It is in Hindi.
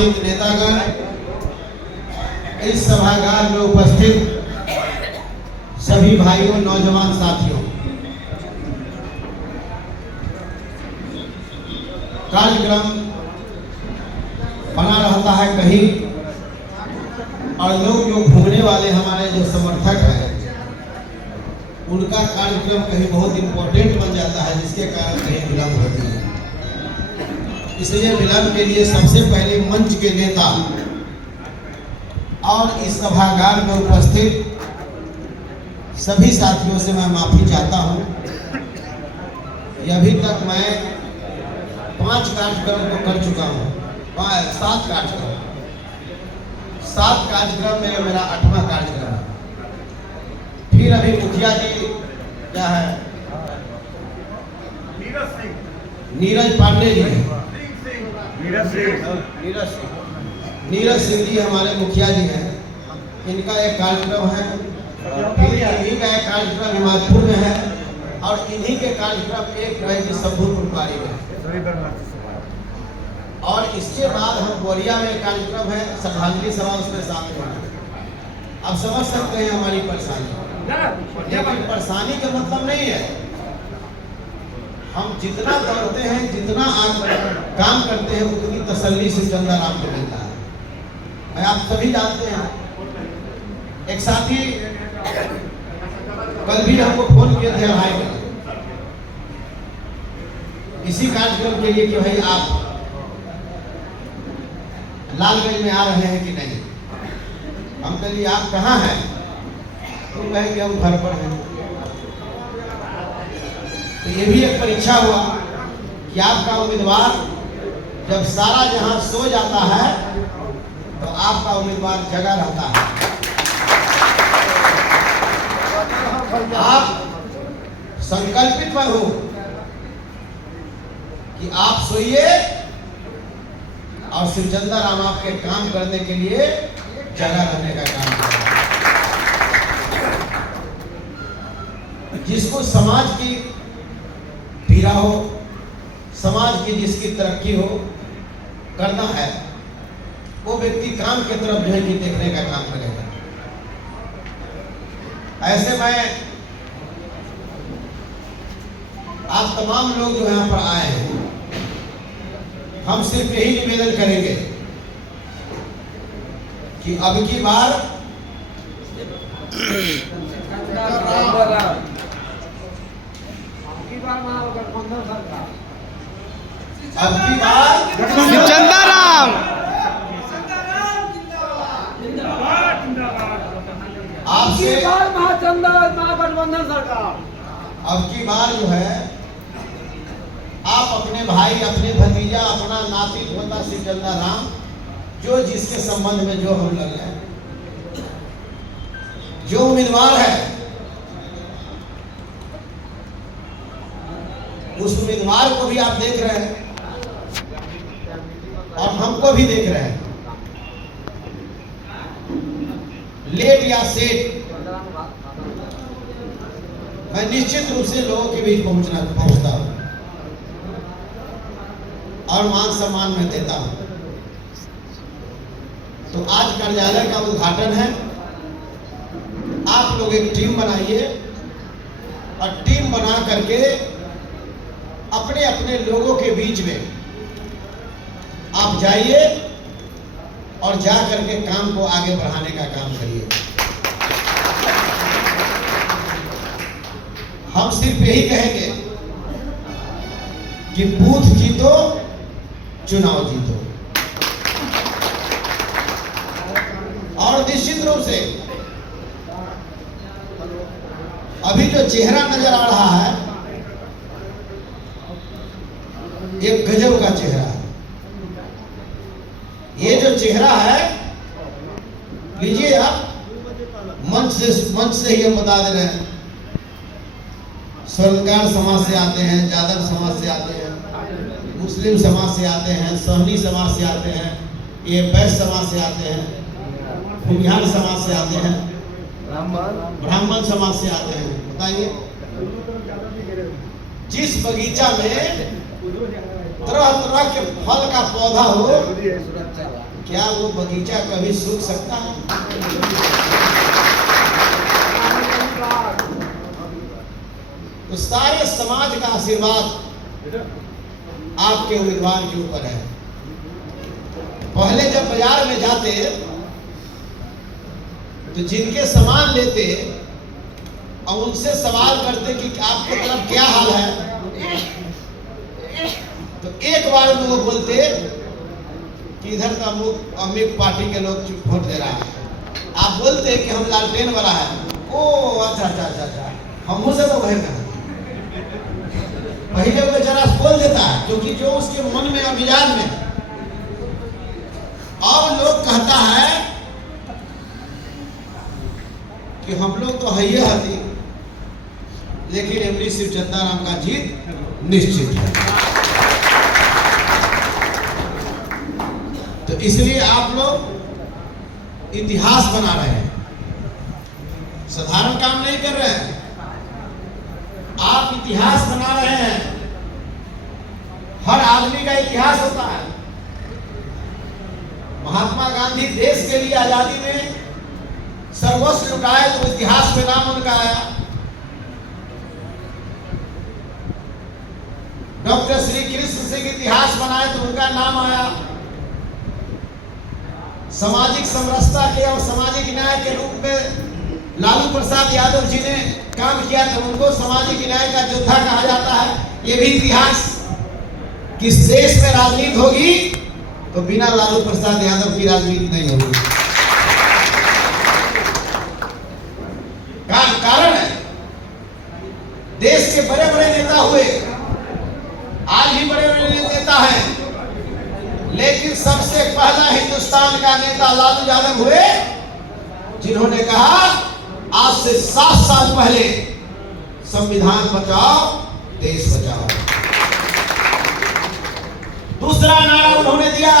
सम्मानित नेतागण, इस सभागार में उपस्थित सभी भाइयों, नौजवान साथियों, कार्यक्रम बना रहता है कहीं और लोग जो घूमने वाले हमारे जो समर्थक हैं उनका कार्यक्रम कहीं बहुत इम्पोर्टेंट बन जाता है, जिसके कारण कहीं विलम्ब होती है। इसलिए विलम्ब के लिए सबसे पहले मंच के नेता और इस सभागार में उपस्थित सभी साथियों से मैं माफी चाहता हूं। अभी तक मैं 5 कार्यक्रम को कर चुका हूं, 7 कार्यक्रम में मेरा 8वां कार्यक्रम है। फिर अभी मुखिया जी क्या है, नीरज पांडे जी, नीरज सिंह जी हमारे मुखिया जी हैं, इनका एक कार्यक्रम है। फिर इन्हीं का एक कार्यक्रम हिमाचलपुर में है और इन्हीं के कार्यक्रम एक रहेगी शंभुपुर पारी में। और इसके बाद हम बोरिया में कार्यक्रम है, श्रद्धांजलि सभा, उसमें शामिल होना। अब समझ सकते हैं हमारी परेशानी, लेकिन परेशानी का मतलब नहीं है। हम जितना दौड़ते हैं, जितना काम करते हैं, उतनी तसल्ली से चंदाराम को मिलता है। मैं आप सभी जानते हैं, एक साथी कल भी हमको फोन किए थे भाई इसी कार्यक्रम के लिए कि भाई आप लालगंज में आ रहे हैं कि नहीं। हम कहिए आप कहाँ हैं, तो कहे कि हम घर पर हैं। तो ये भी एक परीक्षा हुआ कि आपका उम्मीदवार जब सारा जहां सो जाता है तो आपका उम्मीदवार जगा रहता है। आप संकल्पित पर हो कि आप सोइए और श्री चंदाराम आपके काम करने के लिए जगा रहने का काम करें। जिसको समाज की पीड़ा हो, समाज की जिसकी तरक्की हो करना है, वो व्यक्ति काम की तरफ जो है कि देखने का काम करेगा। ऐसे में आप तमाम लोग जो यहाँ पर आए हैं, हम सिर्फ यही निवेदन करेंगे कि अब की बार चंदाराम आपसे महागठबंधन सरकार अब की बार जो है आप अपने भाई, अपने भतीजा, अपना नाती पोता श्री चंदाराम, जो जिसके संबंध में जो हम लग जाए, जो उम्मीदवार है उस उम्मीदवार को भी आप देख रहे हैं और हमको भी देख रहे हैं। लेट या सेट मैं निश्चित रूप से लोगों के बीच पहुंचता हूं और मान सम्मान में देता हूं। तो आज कार्यालय का उद्घाटन है। आप लोग एक टीम बनाइए और टीम बना करके अपने अपने लोगों के बीच में आप जाइए और जा करके काम को आगे बढ़ाने का काम करिए। हम सिर्फ यही कहेंगे कि बूथ जीतो, चुनाव जीतो। और निश्चित रूप से अभी जो चेहरा नजर आ रहा है, एक गजब का चेहरा है। ये जो चेहरा है, लीजिए आप, मंच से ही हम बता दे रहे हैं। स्वर्णकार समाज से आते हैं, यादव समाज से आते हैं, मुस्लिम समाज से आते हैं, सहनी समाज से आते हैं, ये बैश्य समाज से आते हैं, भूमिहार समाज से आते हैं, ब्राह्मण समाज से आते हैं। बताइए, जिस बगीचा में तरह तरह के फल का पौधा हो, क्या वो बगीचा कभी सूख सकता है? तो सारे समाज का आशीर्वाद आपके उम्मीदवार के ऊपर है। पहले जब बाजार में जाते तो जिनके सामान लेते और उनसे सवाल करते कि आपके तरफ क्या हाल है, तो एक बार में वो बोलते कि इधर का अमीर पार्टी के लोग वोट दे रहा है। आप बोलते कि हम लालटेन वाला है, ओ अच्छा अच्छा अच्छा अच्छा, हम से तो वही कहा। पहले वो बेचारा बोल देता है क्योंकि जो उसके मन में अभिजात में, और लोग कहता है कि हम लोग तो है ही हती, लेकिन एमडी शिव चंदाराम का जीत निश्चित है। तो इसलिए आप लोग इतिहास बना रहे हैं, साधारण काम नहीं कर रहे हैं, आप इतिहास बना रहे हैं। हर आदमी का इतिहास होता है। महात्मा गांधी देश के लिए आजादी में सर्वस्व लुटाए तो इतिहास में नाम उनका आया। डॉक्टर श्री कृष्ण सिंह इतिहास बनाए तो उनका नाम आया। सामाजिक समरसता के और सामाजिक न्याय के रूप में लालू प्रसाद यादव जी ने काम किया तो उनको सामाजिक न्याय का योद्धा कहा जाता है। ये भी इतिहास। किस देश में राजनीति होगी तो बिना लालू प्रसाद यादव की राजनीति नहीं होगी। कारण है देश के बड़े बड़े नेता हुए, आज भी बड़े बड़े नेता हैं, लेकिन सबसे पहला हिंदुस्तान का नेता लालू यादव हुए, जिन्होंने कहा आज से 7 साल पहले संविधान बचाओ देश बचाओ। दूसरा नारा उन्होंने दिया